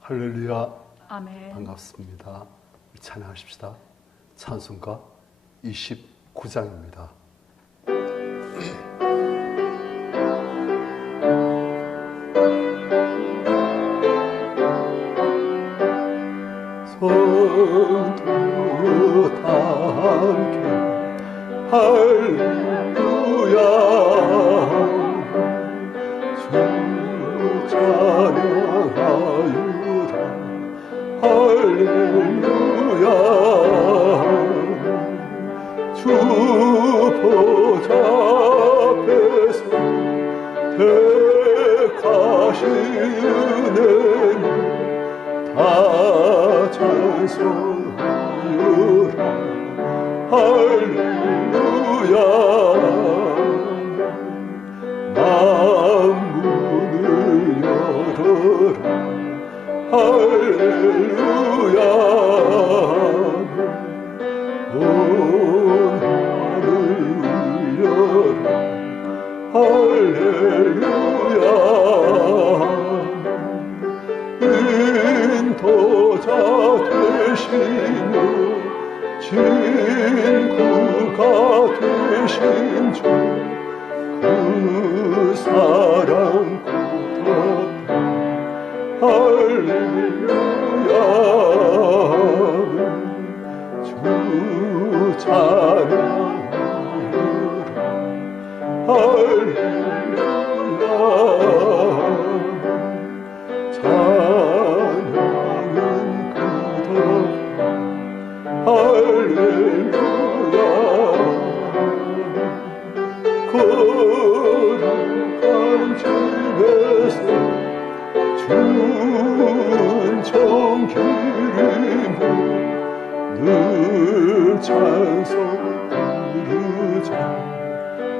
할렐루야. 아멘. 반갑습니다. 찬양하십시다. 찬송가 29장입니다. 성도 다 함께 할렐루야 주 찬양하유라 할렐루야 주 보좌 앞에서 택하신 은혜는 다 찬송하유라 할렐루야 만문을 열어라 할렐루야 온 하늘 울려라 할렐루야 인도자 되시며 친구가 되신 주 그 사랑 고맙다 할렐루야 주 찬양하유라 할렐루야 찬양은 끝없다 할렐루야 거룩한 집에서 주은 정기리며 늘 찬송 부르자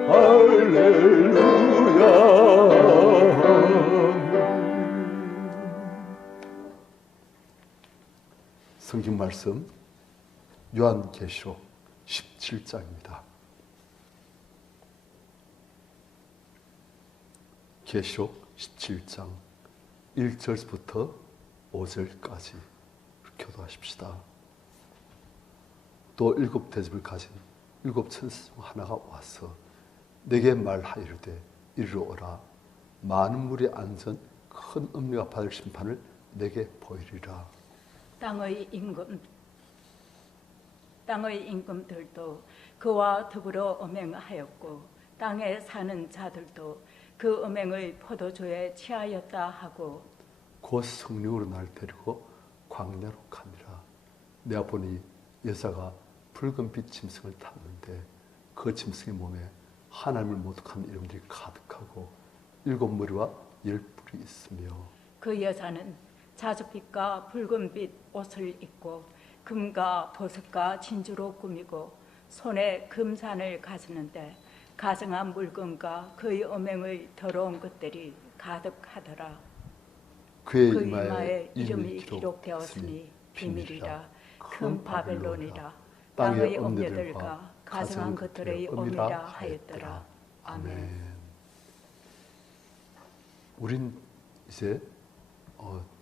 할렐루야. 성경 말씀 요한계시록 17장입니다. 계시록 17장 1절부터 5절까지 교도하십시다. 또 일곱 대접을 가진 일곱 천사 중 하나가 와서 내게 말하이르되 이리로 오라. 많은 물이 앉은 큰 음료가 받을 심판을 내게 보이리라. 땅의 임금들도 그와 더불어 음행하였고 땅에 사는 자들도 그 음행의 포도주에 취하였다 하고 곧 성령으로 날 데리고 광야로 가니라. 내가 보니 여자가 붉은빛 짐승을 탔는데 그 짐승의 몸에 하나님을 모독하는 이름들이 가득하고 일곱 머리와 열 뿔이 있으며 그 여자는 자줏빛과 붉은빛 옷을 입고 금과 보석과 진주로 꾸미고 손에 금산을 가지는데 가증한 물건과 그의 음행의 더러운 것들이 가득하더라. 그의 이마에 이름이 기록되었으니 비밀이라 큰 바벨론이라 땅의 음녀들과 가증한 것들의 음이라 하였더라. 아멘. 우린 이제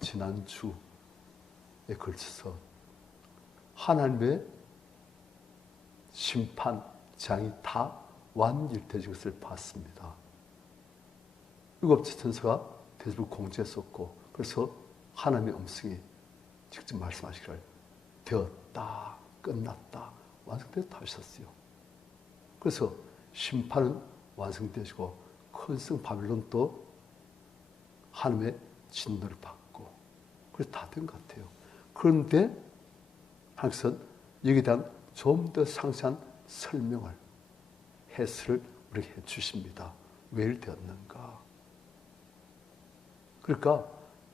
지난주에 걸쳐서 하나님의 심판장이 다 완결되는 것을 봤습니다. 일곱 천사가 대접을 공지했었고 그래서 하나님의 음성이 직접 말씀하시기를 되었다, 끝났다, 완성되었다 하셨어요. 그래서 심판은 완성되시고 큰 성 바빌론도 하나님의 진노를 받고 그래서 다 된 것 같아요. 그런데 하나님께서는 여기에 대한 좀 더 상세한 설명을, 해설을 우리에게 해 주십니다. 왜 이렇게 되었는가? 그러니까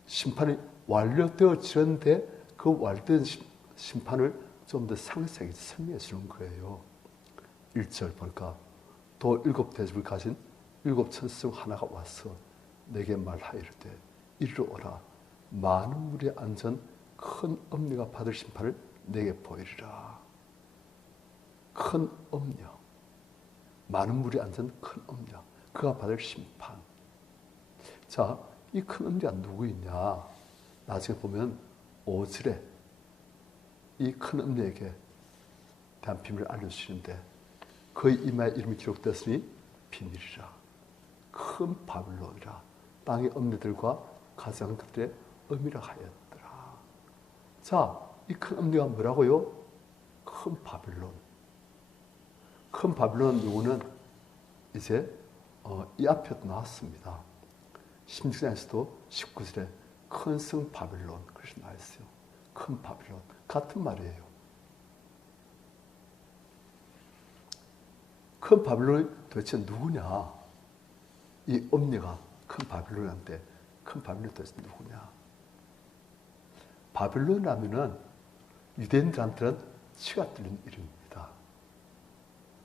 심판이 완료되어지는데 그 완료된 심판을 좀 더 상세하게 설명해 주는 거예요. 1절 보니까 또 7대접을 가진 7천성 하나가 와서 내게 말하이르되 이리로 오라. 많은 물이 앉은 큰 엄녀가 받을 심판을 내게 보이리라. 큰 엄녀, 많은 물이 앉은 큰 엄녀, 그가 받을 심판. 자, 이 큰 엄녀가 누구이냐? 나중에 보면 5절에 이 큰 엄녀에게 대한 비밀을 알려주시는데 그의 이마에 이름이 기록되었으니 비밀이라. 큰 바빌론이라. 땅의 엄녀들과 가장 그들의 엄이라 하였더라. 자, 이 큰 엄녀가 뭐라고요? 큰 바빌론. 큰 바빌론 누구는 이제 이 앞에도 나왔습니다. 16장에서도 19절에 큰 성 바빌론 그렇게 나와 있어요. 큰 바빌론 같은 말이에요. 큰 바빌론이 도대체 누구냐? 이 엄녀가 큰 바빌론인데 큰 바빌론이 도대체 누구냐? 바빌론이라면은 유대인들한테는 치가 뚫린 이름입니다.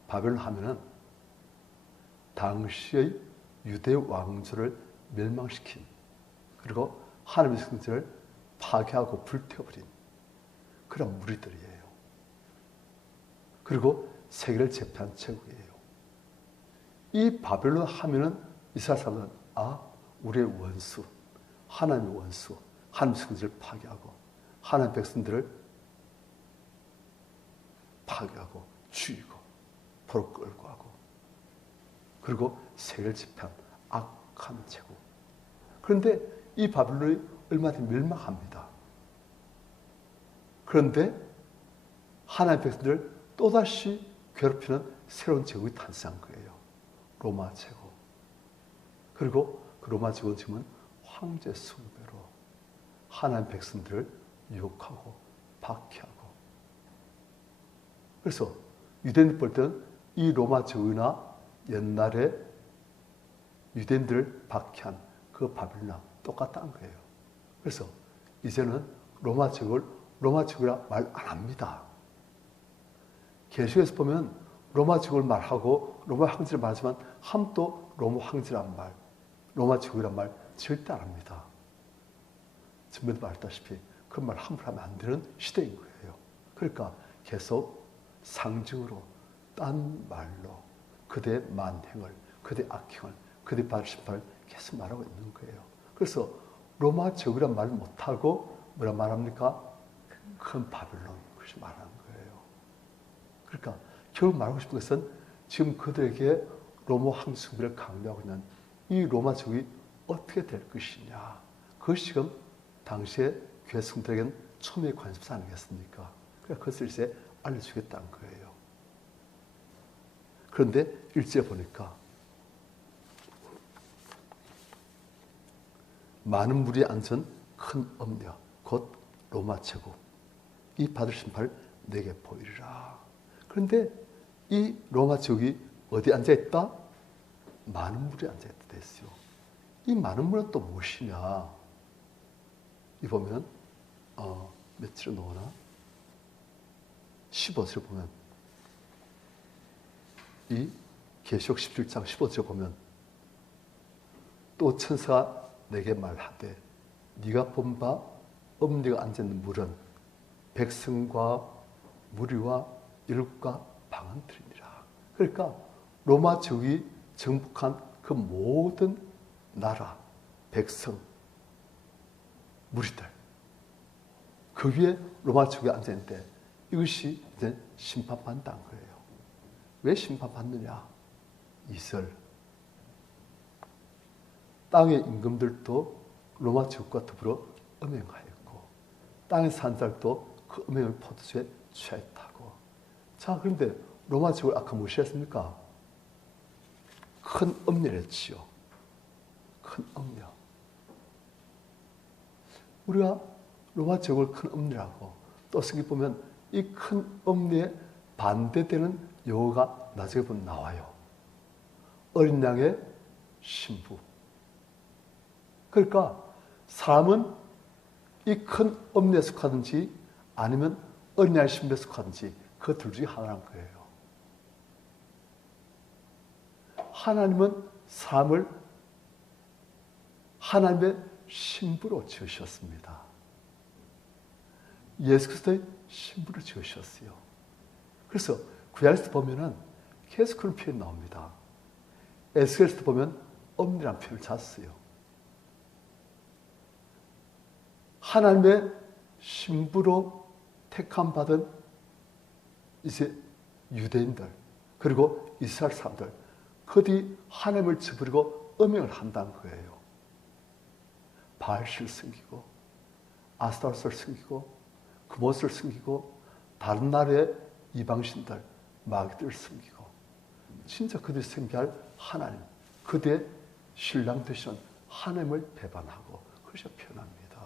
바벨론 하면은 당시의 유대 왕조를 멸망시킨, 그리고 하나님의 성전을 파괴하고 불태워버린 그런 무리들이에요. 그리고 세계를 제패한 제국이에요. 이 바벨론 하면은 이스라엘 사람은 우리의 원수, 하나님의 원수, 하나님의 성전을 파괴하고 하나님의 백성들을 파괴하고 죽이고 포로 끌고 가고 그리고 세계를 지배한 악한 제국. 그런데 이 바빌론이 얼마 뒤에 멸망합니다. 그런데 하나님의 백성들을 또다시 괴롭히는 새로운 제국이 탄생한 거예요. 로마 제국. 그리고 그 로마 제국은 지금은 황제 숭배로 하나님의 백성들을 유혹하고 박해하고. 그래서 유대인들 볼 때는 이 로마 제국이나 옛날에 유대인들을 박해한 그 바빌론이나 똑같다는 거예요. 그래서 이제는 로마 제국을 로마 제국이라 말 안 합니다. 계시록에서 보면 로마 제국을 말하고 로마 황제를 말하지만 함도 로마 황제란 말, 로마 제국이란 말 절대 안 합니다. 전에도 말했다시피 그런 말 함부로 하면 안 되는 시대인 거예요. 그러니까 계속 상징으로 딴 말로 그대의 만행을, 그대의 악행을, 그대의 받을 심판을 계속 말하고 있는 거예요. 그래서 로마 제국이란 말을 못하고 뭐라 말합니까? 큰 바빌론, 그렇게 말하는 거예요. 그러니까 결국 말하고 싶은 것은 지금 그들에게 로마 황승비를 강요하고 있는 이 로마 제국이 어떻게 될 것이냐. 그것이 지금 당시에 교회 성도들에게는 초미의 관심사 아니겠습니까? 그래서 그것을 이제 알려주겠다는 거예요. 그런데 일제에 보니까 많은 물이 앉은 큰 엄녀, 곧 로마 제국, 이 받을 심판을 내게 보이리라. 그런데 이 로마 제국이 어디 앉아있다? 많은 물이 앉아있다 됐어요. 이 많은 물은 또 무엇이냐? 이 보면 며칠을 놓으나 15절에 보면 이 계시록 17장 15절에 보면 또 천사가 내게 말하되 네가 본 바 엄니가 앉아있는 물은 백성과 무리와 일국과 방언들이니라. 그러니까 로마 제국이 정복한 그 모든 나라, 백성, 무리들 그 위에 로마 제국이 앉아있는데 이것이 이제 심판받는다는 거예요. 왜 심판받느냐? 이슬 땅의 임금들도 로마 제국과 더불어 음행하였고 땅의 산자들도 그 음행을 포도주에 취했다고. 자, 그런데 로마 제국을 아까 무엇이었습니까? 큰 음녀랬지요. 큰 음녀. 우리가 로마 제국을 큰 엄리라고. 또 성경 보면 이 큰 엄리에 반대되는 용어가 나중에 보면 나와요. 어린 양의 신부. 그러니까 사람은 이 큰 엄리에 속하든지 아니면 어린 양의 신부에 속하든지 그 둘 중에 하나란 거예요. 하나님은 사람을 하나님의 신부로 지으셨습니다. 예수 그리스도의 신부로 지으셨어요. 그래서 구약에서 보면은 계속 그런 표현이 나옵니다. 에스겔에서 보면 엄니라는 표현을 잤어요. 하나님의 신부로 택함 받은 이제 유대인들 그리고 이스라엘 사람들 그들이 하나님을 저버리고 음행을 한다는 거예요. 바알신을 섬기고 아스타로스를 섬기고 그못을 섬기고 다른 나라의 이방신들 마귀들을 섬기고 진짜 그들이 섬겨야 할 하나님 그들의 신랑 되시는 하나님을 배반하고 그것이 표현합니다.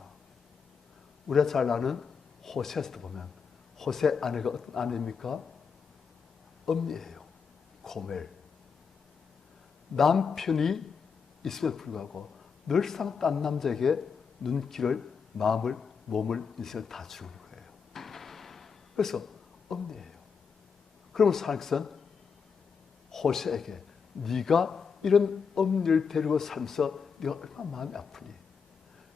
우리가 잘 아는 호세에서도 보면 호세 아내가 어떤 아내입니까? 엄니예요. 고멜. 남편이 있음에도 불구하고 늘상 딴 남자에게 눈길을, 마음을, 몸을, 인생을 다 주는 거예요. 그래서 엄니예요. 그러면서 하나님께서는 호세에게 네가 이런 엄니를 데리고 살면서 네가 얼마나 마음이 아프니?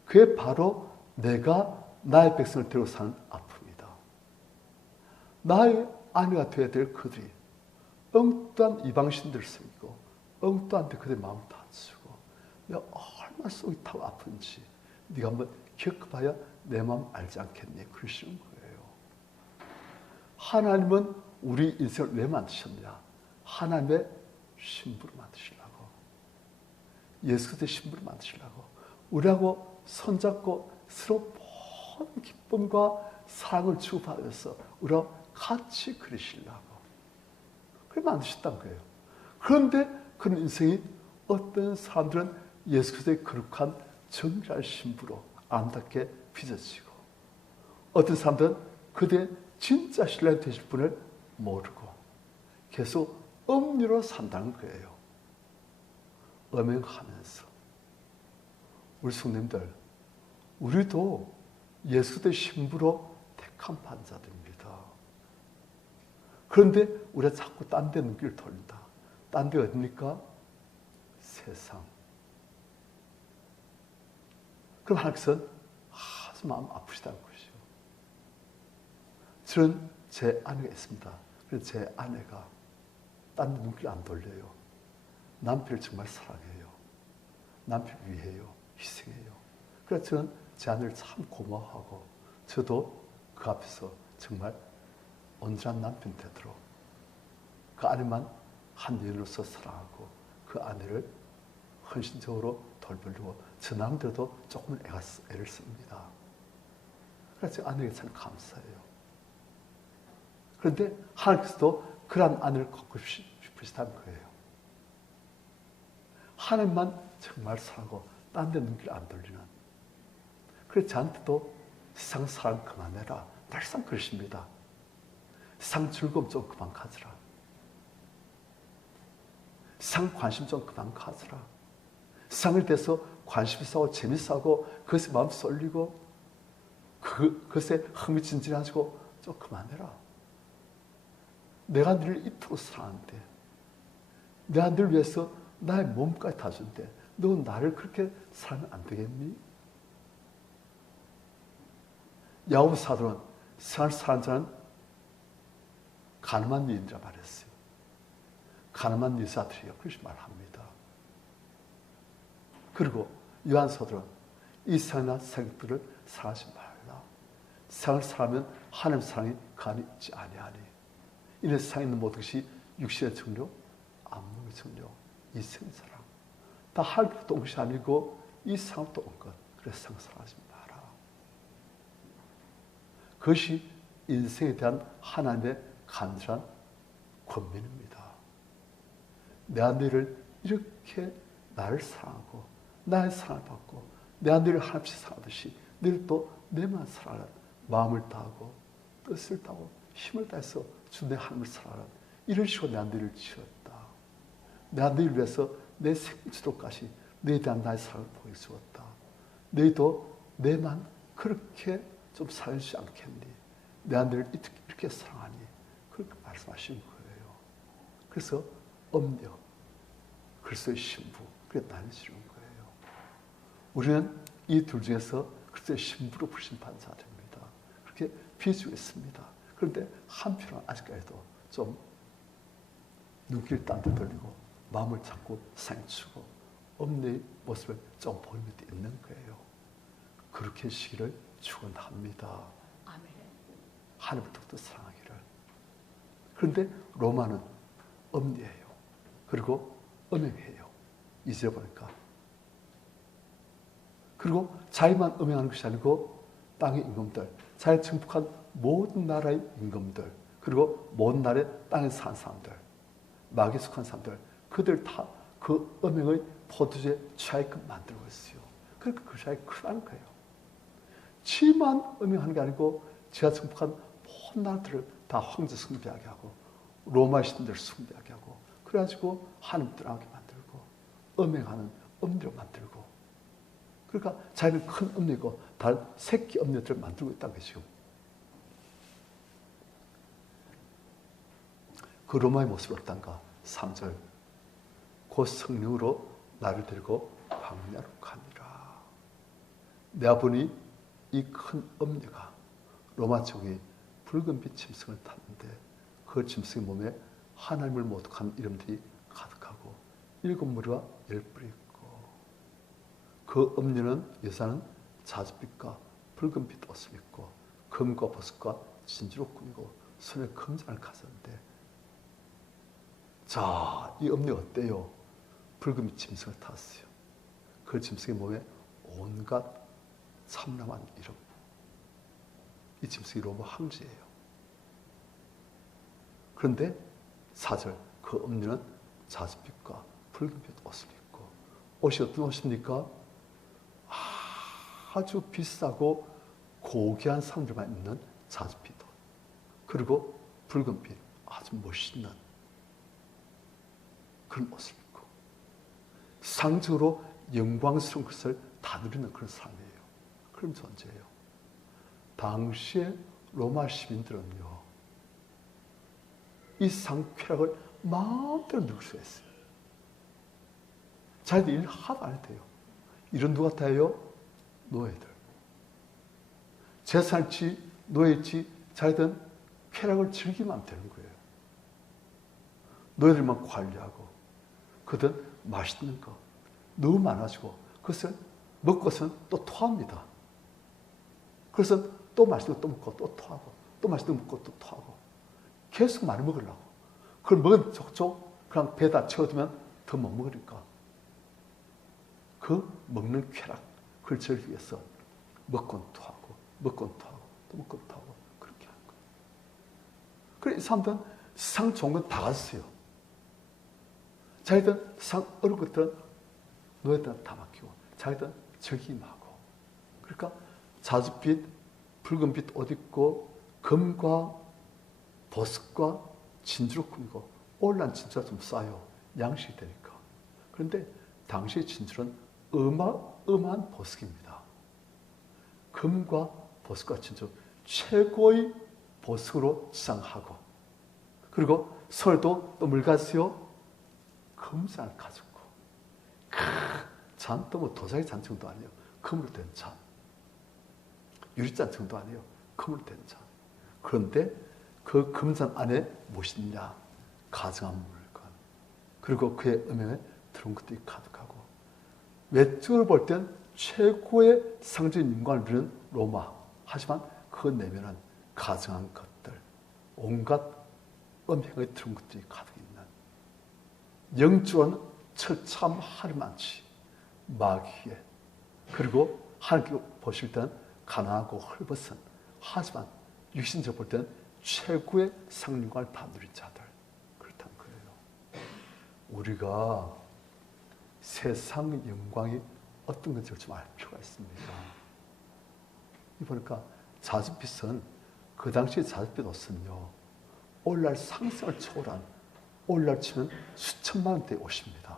그게 바로 내가 나의 백성을 데리고 사는 아픔이다. 나의 아내가 되어야 될 그들이 엉뚱한 이방신들을 섬기고 엉뚱한 데 그들의 마음을 다치고 내가 얼마나 속이 타고 아픈지 네가 한번 겪어봐야 내 마음 알지 않겠니? 그러시는 거예요. 하나님은 우리 인생을 왜 만드셨냐? 하나님의 신부로 만드시려고. 예수 그리스도의 신부로 만드시려고. 우리하고 손잡고 서로 모든 기쁨과 사랑을 주고받아서 우리와 같이 그리시려고. 그래 만드셨다는 거예요. 그런데 그런 인생이 어떤 사람들은 예수 그리스도의 거룩한 정결한 신부로 아름답게 빚어지고 어떤 사람들은 그들의 진짜 신뢰 되실 분을 모르고 계속 엄리로 산다는 거예요. 음행하면서. 우리 성도님들, 우리도 예수 그리스도의 신부로 택한 반자들입니다. 그런데 우리가 자꾸 딴 데 눈길을 돌린다. 딴 데 어딥니까? 세상. 그럼 하나님께서는 아주 마음 아프시다는 것이죠. 저는 제 아내가 있습니다. 그래서 제 아내가 딴 데 눈길 안 돌려요. 남편을 정말 사랑해요. 남편을 위해요. 희생해요. 그래서 저는 제 아내를 참 고마워하고 저도 그 앞에서 정말 온전한 남편 되도록 그 아내만 한 여인으로서 사랑하고 그 아내를 헌신적으로 돌보려고 저 나름대로도 조금 애를 씁니다. 그래서 제 아내에게 참 감사해요. 그런데 하나님께서도 그런 아내를 갖고 싶으시다는 거예요. 하나님만 정말 사랑하고 딴 데 눈길 안 돌리는. 그래서 저한테도 세상 사랑 그만해라. 날상 그러십니다. 세상 즐거움 좀 그만 가져라. 세상 관심 좀 그만 가져라. 세상을 대해서 관심 있어하고 재밌어하고 그것에 마음 쏠리고 그것에 흥미진진하시고 좀 그만해라. 내가 너를 이토록 사랑하는데 내가 너를 위해서 나의 몸까지 다 준대. 너 나를 그렇게 사랑하면 안 되겠니? 야고보 사도는 세상을 사는 자는 가늠한 여인이라 말했어요. 가늠한 여자들이요. 그렇게 말합니다. 그리고 요한 사도는 이 세상이나 생들을 사랑하지 말라. 세상을 사랑하면 하나님 사랑이 그 안에 있지 아니하니. 이는 세상에 있는 모든 것이 육신의 정욕, 안목의 정욕, 이생의 사랑. 다 하나님부터 온 것이 아니고 이 세상부터 온 것. 그래서 세상 사랑하지 마라. 그것이 인생에 대한 하나님의 간절한 권면입니다. 내가 너를 이렇게 나를 사랑하고 나의 사랑을 받고 내가 너를 하나님이 사랑하듯이 너희들 또 내만 사랑하라. 마음을 다하고 뜻을 다하고 힘을 다해서 주 내 하나님을 사랑하라. 이런 식으로 내가 너희를 지었다. 내가 너희를 위해서 내 생주도까지 너희에 대한 나의 사랑을 보여주었다. 너희도 내만 그렇게 좀 사랑하지 않겠니? 내가 너희를 이렇게 사랑하니? 그렇게 말씀하신 거예요. 그래서 엄녀, 그리스도의 신부, 그게 나뉘어지는 거예요. 우리는 이 둘 중에서 그리스도의 신부로 부르심받은 자들입니다. 그렇게 비유했습니다. 그런데 한편은 아직까지도 좀 눈길 딴 데 돌리고 마음을 자꾸 상추고 엄녀의 모습을 좀 보이면 있는 거예요. 그렇게 시기를 축원합니다. 아멘. 하나님을 더욱더 사랑하기를. 그런데 로마는 엄리예요. 그리고 음행해요. 이제 보니까. 그리고 자기만 음행하는 것이 아니고 땅의 임금들, 자기 정복한 모든 나라의 임금들, 그리고 모든 나라의 땅에 사는 사람들, 마귀에 속한 사람들, 그들 다 그 음행의 포도주에 취하게끔 만들고 있어요. 그러니까 그 사람이 크다는 거예요. 지만 음행하는 게 아니고 제가 정복한 모든 나라들을 다 황제 숭배하게 하고 로마 신들 숭배하게 하고 그래가지고 하나님 떠나게 만들고 음행하는 음료를 만들고 그러니까 자기는 큰 음료고 다른 새끼 음료들을 만들고 있다는 것이죠. 그 로마의 모습이 어떤가? 3절 곧 성령으로 나를 데리고 광야로 가니라. 내가 보니 이 큰 음녀가 로마 총이 붉은빛 짐승을 탔는데 그 짐승의 몸에 하나님을 모독하는 이름들이 가득하고 7무리와 10뿔이 있고 그 음녀는 여자는 자줏빛과 붉은빛 옷을 입고 금과 보석과 진주로 꾸미고 손에 금장을 가졌는데 자, 이 음녀 어때요? 붉은빛 짐승을 탔어요. 그 짐승의 몸에 온갖 참남한 이름. 이 짐승이 로마 황제예요. 그런데 4절 그 음녀는 자줏빛과 붉은빛 옷을 입고 옷이 어떤 옷입니까? 아주 비싸고 고귀한 사람들만 입는 자줏빛 옷. 그리고 붉은빛 아주 멋있는 그런 옷을 입고 상적으로 영광스러운 것을 다 누리는 그런 사람이에요. 그런 존재예요. 당시에 로마 시민들은요, 이 상쾌락을 마음대로 누릴 수 있어요. 자기들 일 하나도 안 해도 돼요. 이런 누가 다 해요? 노예들. 재산치, 노예치, 자기들은 쾌락을 즐기면 되는 거예요. 노예들만 관리하고, 그들은 맛있는 거 너무 많아지고, 그것을 먹고서는 또 토합니다. 그래서 또 맛있는 거 또 먹고 또 토하고, 또 맛있는 거 먹고 또 토하고, 계속 많이 먹으려고. 그걸 먹은 족족 그냥 배에다 채워두면 더 못 먹으니까. 그 먹는 쾌락, 그걸 즐기기 위해서 먹곤 토하고, 먹곤 토하고, 또 먹곤 토하고, 그렇게 하는 거예요. 그래, 이 사람들은 세상 좋은 건 다 가졌어요. 자기들은 세상 어려운 것들은 노예들은 다 맡기고, 자기들은 즐기기만 하고. 그러니까 자줏빛, 붉은빛 옷 입고, 금과 보석과 진주로 꾸미고, 올란 진주가 좀 싸요. 양식이 되니까. 그런데 당시의 진주는 어마어마한 보석입니다. 금과 보석과 진주, 최고의 보석으로 지상하고, 그리고 설도 또 뭘 가지요? 금잔을 가졌고, 잔도 뭐 도자기 잔 정도 아니에요. 금으로 된 잔. 유리잔 정도 아니에요. 금으로 된 잔. 그런데 그 금잔 안에 무엇이 있냐? 가증한 물건. 그리고 그의 음행에 들어온 것들이 가득하고, 외적으로 볼 땐 최고의 상징 인간을 누리는 로마. 하지만 그 내면은 가증한 것들, 온갖 음행에 들어온 것들이 가득 있는, 영적으로는 처참 하리만치 마귀에, 그리고 하나님께 보실 때는 가난하고 헐벗은, 하지만 육신적으로 볼 때는 최고의 상륙을 다 누린 자들. 그렇다는 거예요. 우리가 세상 영광이 어떤 건지 좀 알 필요가 있습니다. 보니까 자줏빛은 그 당시 자줏빛 옷은요, 오늘날 상승을 초월한, 오늘날 치면 수천만 원대 옷입니다.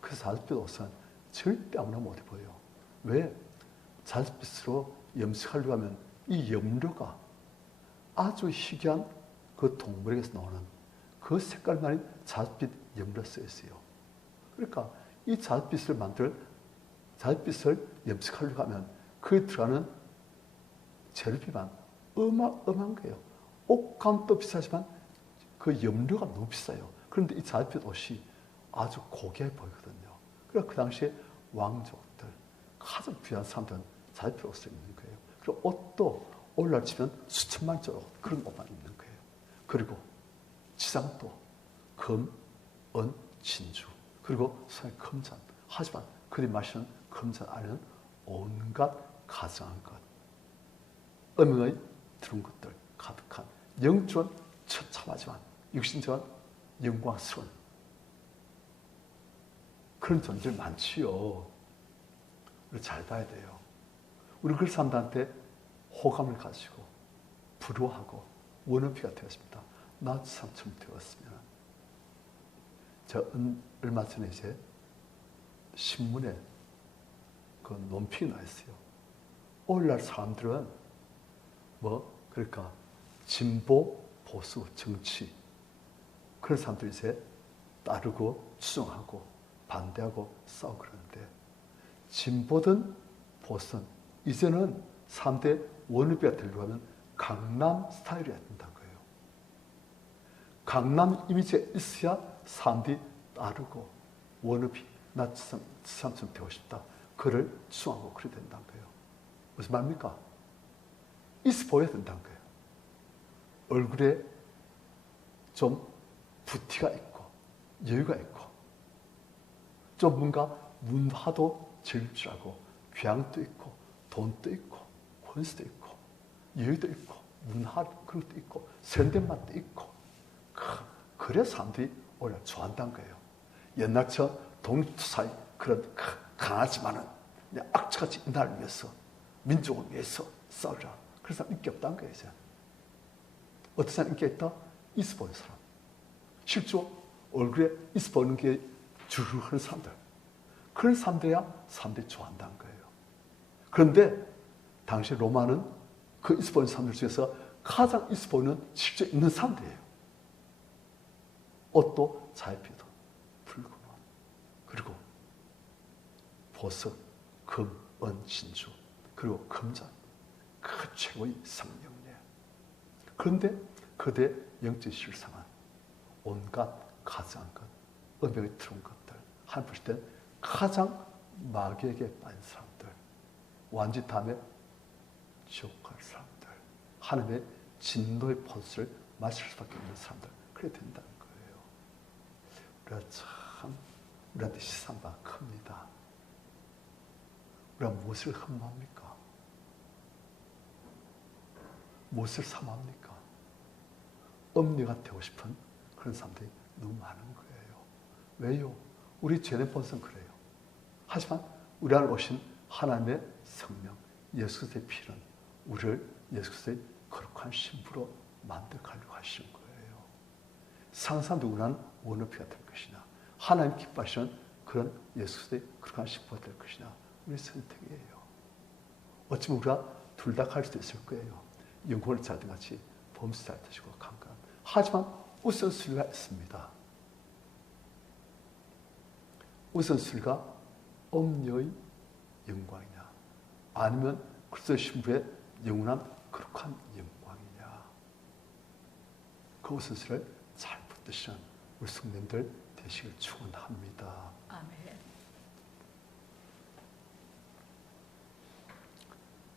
그 자줏빛 옷은 절대 아무나 못 입어요. 왜? 자줏빛으로 염색하려고 하면 이 염료가 아주 희귀한 그 동물에게서 나오는 그 색깔만인 자줏빛 염료가 쓰여 있어요. 그러니까 이 자줏빛을 염색하려고 하면 그에 들어가는 재료비만 어마어마한 거예요. 옷감도 비싸지만 그 염료가 너무 비싸요. 그런데 이 자줏빛 옷이 아주 고귀해 보이거든요. 그래서 그 당시에 왕족들, 가장 귀한 사람들은 자줏빛 옷을 입는 거예요. 그리고 옷도 오늘날 치면 수천만 원짜리 그런 옷만 입는 거예요. 그리고 지상도 금, 은, 진주, 그리고 손에 금잔. 하지만 그들이 마시는 금잔 안에는 온갖 가증한 것, 음행의 들은 것들 가득한 영적은 처참하지만 육신적은 영광스러운 그런 존재들 많지요. 우리 잘 봐야 돼요. 우리 그 사람들한테 호감을 가지고 부러워하고 원어피가 되었습니다. 나 참처럼 되었으면. 제가 얼마 전에 이제 신문에 그 논평이 나 있어요. 오늘날 사람들은 그러니까 진보, 보수, 정치 그런 사람들이 이제 따르고 추종하고 반대하고 싸우고 그러는데 진보든 보수든 이제는 3대 원어비가 되려고 하면 강남 스타일이어야 된다는 거예요. 강남 이미지가 있어야 사람들이 따르고 원어비, 나 지상처럼 되고 싶다. 그를 추앙하고 그래야 된다는 거예요. 무슨 말입니까? 있어 보여야 된다는 거예요. 얼굴에 좀 부티가 있고 여유가 있고 좀 뭔가 문화도 즐길 줄 알고 교양도 있고 돈도 있고 권수도 있고 여유도 있고 문화 그런 것도 있고 세련된 맛도 있고 그래서 사람들이 오히려 좋아한다는 거예요. 옛날처럼 독립투사의 그런 강하지만은 악취같이 이 나라를 위해서 민족을 위해서 싸우라. 그래서 인기 없다는 거예요. 이제. 어떤 사람 인기가 있다? 있어 보이는 사람. 실제로 얼굴에 있어 보이는 게 주르르하는 사람들. 그런 사람들이야 사람들이 좋아한다는 거예요. 그런데 당시 로마는 그 있어 보이는 사람들 중에서 가장 있어 보이는 실제 있는 사람들이에요. 옷도 자유피도 붉은 옷, 그리고 보석, 금, 은, 진주, 그리고 금잔, 그 최고의 성령례. 그런데 그대 영적 실상은 온갖 가증한 것, 음욕에 들어온 것들, 한 볼 때 가장 마귀에게 빠진 사람들, 완전 다음에 지옥 갈 사람들, 하나님의 진노의 포스를 마실 수밖에 없는 사람들, 그래야 된다는 거예요. 우리가 참 우리한테 시선 바가 큽니다. 우리가 무엇을 흠모합니까? 무엇을 사모합니까? 엄니가 되고 싶은 그런 사람들이 너무 많은 거예요. 왜요? 우리 죄된 본성 그래요. 하지만 우리 안에 오신 하나님의 성령, 예수 그리스도의 피는 우리를 예수 그리스도의 거룩한 신부로 만들어가려고 하시는 거예요. 상상도 우리는 원어피가 될 것이냐, 하나님 기뻐하시는 그런 예수 그리스도의 거룩한 신부가 될 것이냐, 우리 선택이에요. 어쩌면 우리가 둘 다 갈 수도 있을 거예요. 영혼을 잘든 같이 범수 잘 되시고 강간. 하지만 우선순위가 있습니다. 우선순위가 엄녀의 영광이냐, 아니면 그리스도 신부의 영원한 거룩한 영광이냐. 그 우선순위를 잘 붙드시는 우리 성도님들 되시길 축원합니다. 아멘.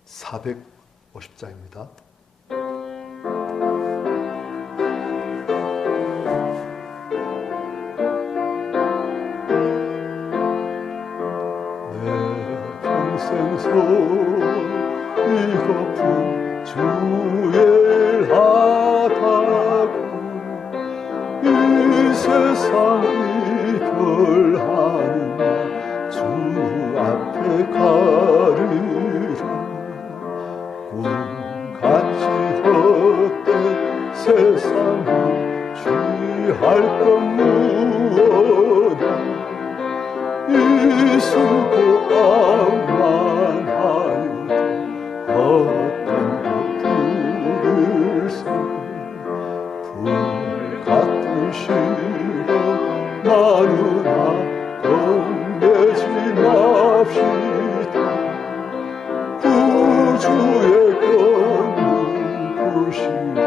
450장입니다. 생손 이거품 주엘하다고 이 세상이 별하는 주 앞에 가리라. 꿈같이 헛된 세상을 취할 것 무엇이냐 이수고 악만하여도 헛된 불을 세 불같은 시련 나누나 겁내지 맙시다 구주의 걷는 부심이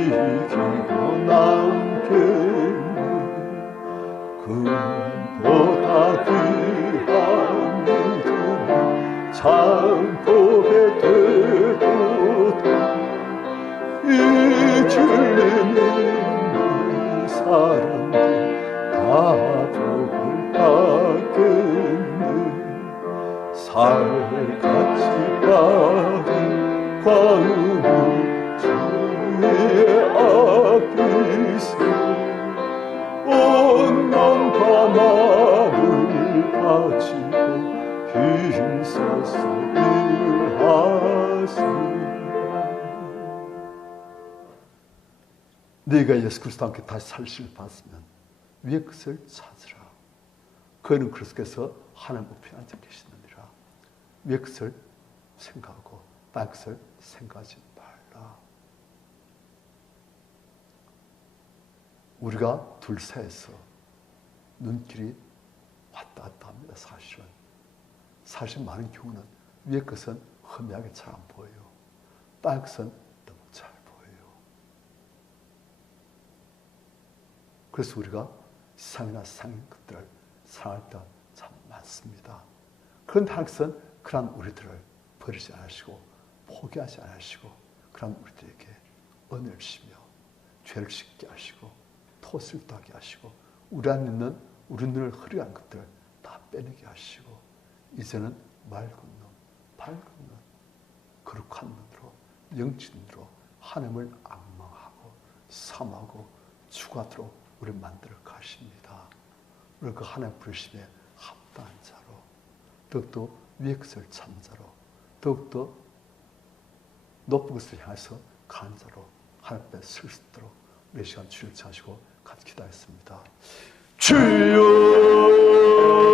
이기고 남겠네 금보다 귀한 믿음이 참복에 되도다 이 진리 믿는 사람들 다 복을 받겠네 살같이 바른 광음을 주위에 아끼세 온 몸과 마음을 바치고 힘써서 일하세 네가 예수 그리스도와 함께 다시 살실 받으면 위의 것을 찾으라. 그는 그리스도께서 하나님 우편에 앉아 계시느니라. 위의 것을 생각하고 땅 것을 생각하지 말라. 우리가 둘 사이에서 눈길이 왔다 갔다 합니다. 사실 많은 경우는 위의 것은 험하게 잘 안 보여요. 땅 것은 너무 잘 보여요. 그래서 우리가 세상이나 세상의 것들을 사랑할 때가 참 많습니다. 그런데 하나님께서는 그런 우리들을 버리지 않으시고 포기하지 않으시고 그런 우리들에게 은혜를 주시며 죄를 씻게 하시고 토스를 따게 하시고 우리 안에 있는 우리 눈을 흐리게 한 것들을 다 빼내게 하시고 이제는 맑은 눈, 밝은 눈, 거룩한 눈으로 영진 눈으로 하나님을 악망하고 삼하고 추구하도록 우리를 만들어 가십니다. 우리 그 하나님 부르심에 합당한 자로 더욱더 위의 것을 찾는 자로 더욱더 높은 것을 향해서 가는 자로 하나님 앞에 설 수 있도록 우리 시간 주를 찾으시고 같이 기도하겠습니다. 주여